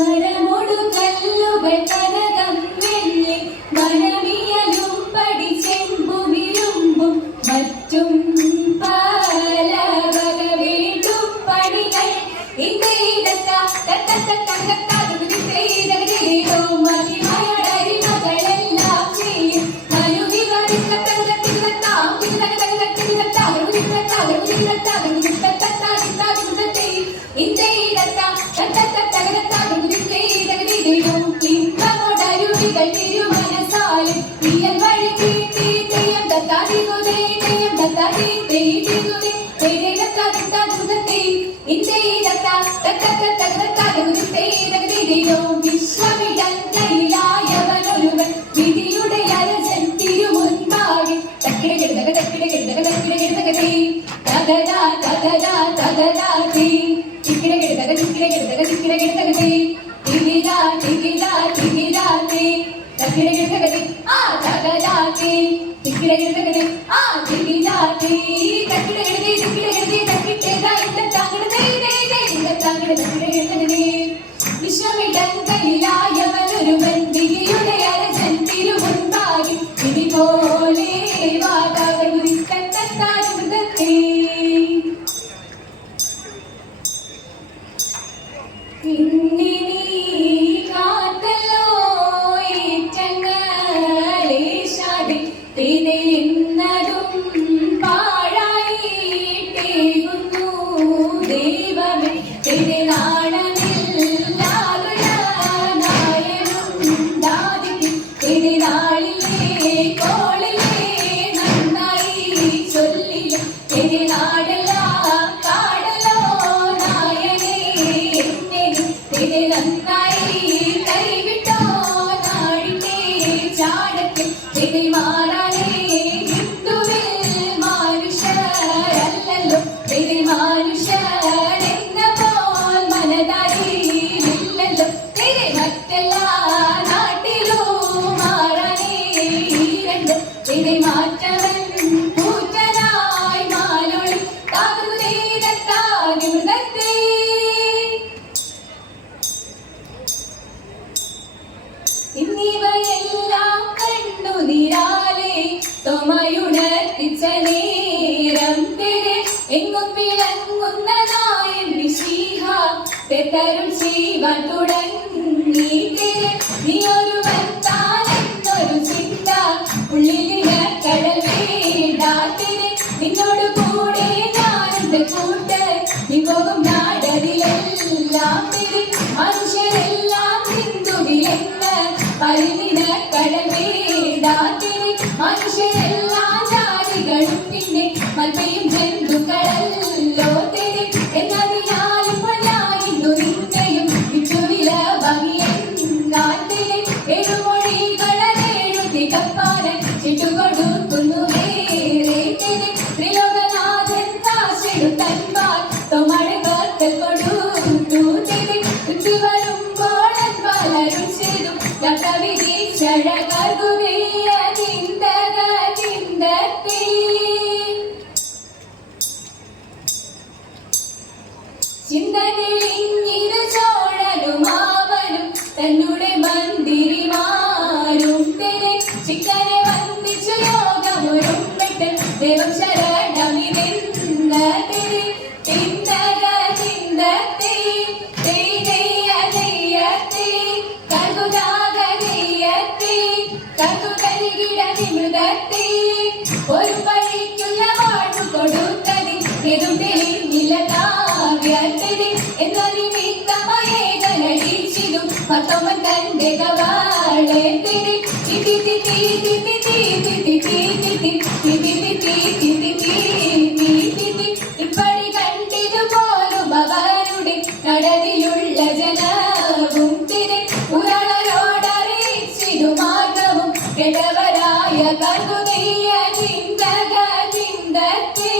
മരമൊടു കല്ലുകൾ കനകം വെള്ളി മനമിയലും പഠിച്ചെമ്പുമിരുമ്പും മറ്റും പല വക വീട്ടും പണികൾ മഹിമയടരിമകളെല്ലാം ചെയ്യും ഇമ്പമൊടരുവികൾ തിരുമനസാലും ഇയൽ വഴി തീട്ടി തെയ്യം തത്താതികുതേ തെയ്യം തത്താതി തെയ്തികുതേ വിശ്വമിടങ്കയിലായവനൊരുവൻ വിധിയുടെ അരജൻ തിരുമുൻപാകെ തകരാ തകരാ തകരാ തീ ചിക്കിടകിടതക ചിക്കിടകിടതക ചിക്കിടകിടതകതേ തികിരാ തികിരാ തികിരാ തീ തകിടകിടതകതേ ആ തകരാ തീ ചിക്കിടകിടതകതേ ആ തികിരാ തീ തകിടകിടതേ തികിടകിടതേ തകിടേതാ ഇന്ന തകിടതേ വിശ്വമിടങ്കയിലായവനൊരുവൻ വിധിയുടെ അരജൻ തിരുമുൻപാകെ വിധി പോലെ വാതാവൃത്തേ ഇന്നിനി കാത്തല്ലോ ഏറ്റങ്ങളേശാതെ തിരയുന്നതും പാഴായിട്ടേകുന്നു ദൈവമേ തിരുനാളിലെ കോളിലെ നന്നായി ചൊല്ലില്ല തിരുനാടല്ല കാടലോ നായനെ തിരു നന്നായി കൈവിട്ടോ നാടിന്റെ ചാടത്തിൽ തിരുമാറാനേ ഹിന്ദുവിൽ മനുഷ്യരല്ലല്ലോ തിരുമാനുഷ്യരെന്ന പോൽ മനതായി ഇല്ലല്ലോ തിരു മറ്റെല്ലാ മാറ്റവൻ കൂറ്റനായി മാലൊളി താകുതേതത്താതിമൃതത്തെ ഇന്നിവയെല്ലാം കണ്ടു നിരാലെ തൊമയുണർത്തിച്ച നേരം തെരെ എങ്ങും വിളങ്ങുന്നതായ മിശിഹ തെത്തരും ചെയ്യുവാൻ തുടങ്ങി തെരെ നീ ഒരുവൻ താനെന്നൊരു ചിന്ത ഉള്ളിലിട കടൽ വേണ്ടാത്തിനെ നിന്നോട് കൂടെ ഞാനുണ്ട് കൂട്ട് നീ പോകും നാടതിലെല്ലാം തിരി മനുഷ്യരെല്ലാം ഹിന്ദുവിലെന്ന് പരിധിന കടൽ വേണ്ടാത്തിനെ മനുഷ്യരെല്ലാം ജാതികളും പിന്നെ മൽപ്പയും ജന്തുക്കളല്ലോ തിരി എന്നതിനാൽ ഇപ്പോൾ ഞാൻ ഇന്നു നിന്നെയും വിച്ചുവില ഭംഗിയെന്നാത്തിരി എഴുമൊഴികളെഴുതി കപ്പാനൻ ചിട്ടുകൊടുക്കുന്നു വേറെ ത്രിലോകനാഥൻ കാശെടുത്തൻപാൽ തൊമഴകത്തിൽ കൊടുത്തു തിരി വരുമ്പോൾ പലരും ചെയ്തു ലക്കവിധീക്ഷഴകർഗുവേയ ചിന്തക ചിന്തത്തി ചിന്തകളിഞ്ഞിരു ചോഴനുമാവനും തന്നെ മന്ദിരിമാരും തെരെ ചിക്കനെ വന്ദിച്ചു യോഗമൊരുമ്പിട്ട് ദൈവം ശരണമിതെന്ന തെരെ ചിന്തക ചിന്തത്തെ കർഗുദാഗതീയത്തെ കർഗുകരികിടതിമൃതത്തെ ഒരു പഴിക്കുള്ള വാഴ്ന്നു കൊടുത്തതി ഇതും തെളിഞ്ഞില്ല കാവ്യത്തെ എന്നതിമിത്തമയേകനടിച്ചിതും മത്തമ്മൻ തന്റെ കവാളെ തിരി തിരി തിരി തിരി തിരി തിരി ഇപ്പടി കണ്ടിതുപോലും അവരുടെ നടതിലുള്ള ജനവും തിരി ഉരളരോടറിയിച്ചിതു മാർഗവും കെട്ടവരായ കർഗുതീയ ചിന്തക ചിന്തത്തെ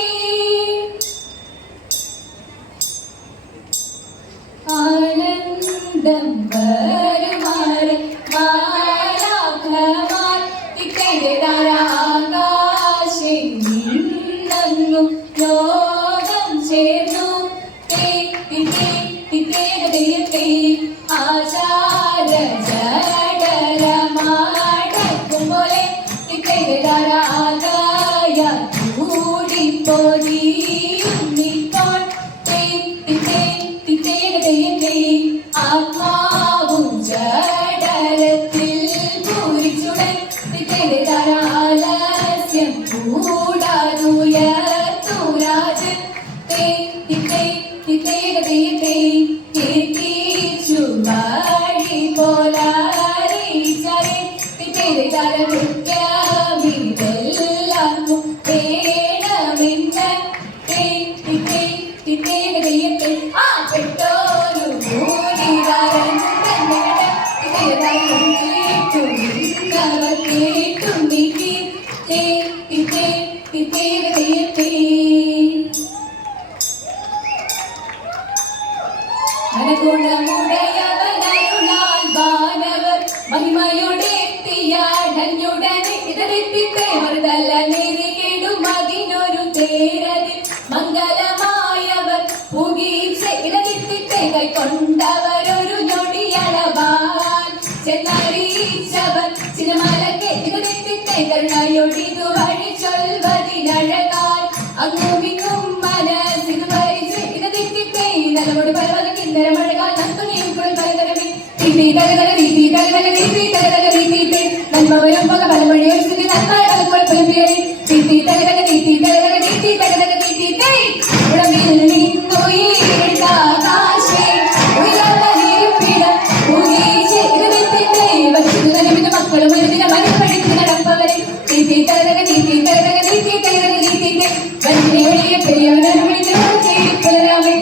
ആനന്ദം വരുമാറ് മാലാഖമാർ തിക്കൈതാരാകാശേ നിന്നും ലോകം ചേർന്നു തേ തിക്കേ തിക്കേ ആചാര ജഡരമാടക്കും പോലെ തിത്തൈതരാകായ കൂടിപ്പോതിയും നിൽപ്പോൾ ആത്മാവും ജഡരത്തിൽ പൂരിച്ചുടൻ തിത്തൈതരാലസ്യം കൂടാതുയർത്തുരാജൻ കീർത്തിച്ചു വഴി പോലാറിച്ചറിൻ കൃത്യമിതെല്ലാവർക്കും വേണമെന്ന് ആ പെട്ടോരു ഭൂരികാരൻ തന്നെ കേട്ടും നീക്കി മനഗുണമുടയവനരുളാൽ വാനവർ മഹിമയോടെത്തിയാടഞ്ഞുടനെ ഇതറിപ്പിത്തേവർതല്ല നേരിടും അതിനൊരു തേരതിൽ മംഗലമായവർ പുകീച്ച ഇടതിപ്പിത്തെ കൈക്കൊണ്ടവരൊരു ഞൊടിയളവാൻ ചെന്നറിയിച്ചവർ ചിരമലക്കെ ഇടതിപ്പിത്തെ കരുണയൊടിതു വഴി ചൊൽവതിനഴകാൽ അങ്ങുമിങ്ങും മനസ്സിന് പരിച്ച് ഇടതിപ്പിത്തെ നലമൊടി പലവക കിന്നരമഴകാൽ നന്തുണിയും കുഴൽ പലതരമി നന്മവരും പക പലമൊഴിയൊഴിച്ച് നന്മ പലപ്പോൾ പലപ്പിയറി ഉടമിൽ നിന്നുയർത്താകാശേ ഉയർന്നതിരിപ്പിട പൂജീച്ച് ഇടതിപ്പിത്തെ വച്ചിരുന്ന മക്കളും ഒരു ദിനം അനുഭവിച്ച് നടപ്പവരെ വഞ്ചനയൊഴിയ പെരിയവനെ വിളിച്ചു പുലരാമേ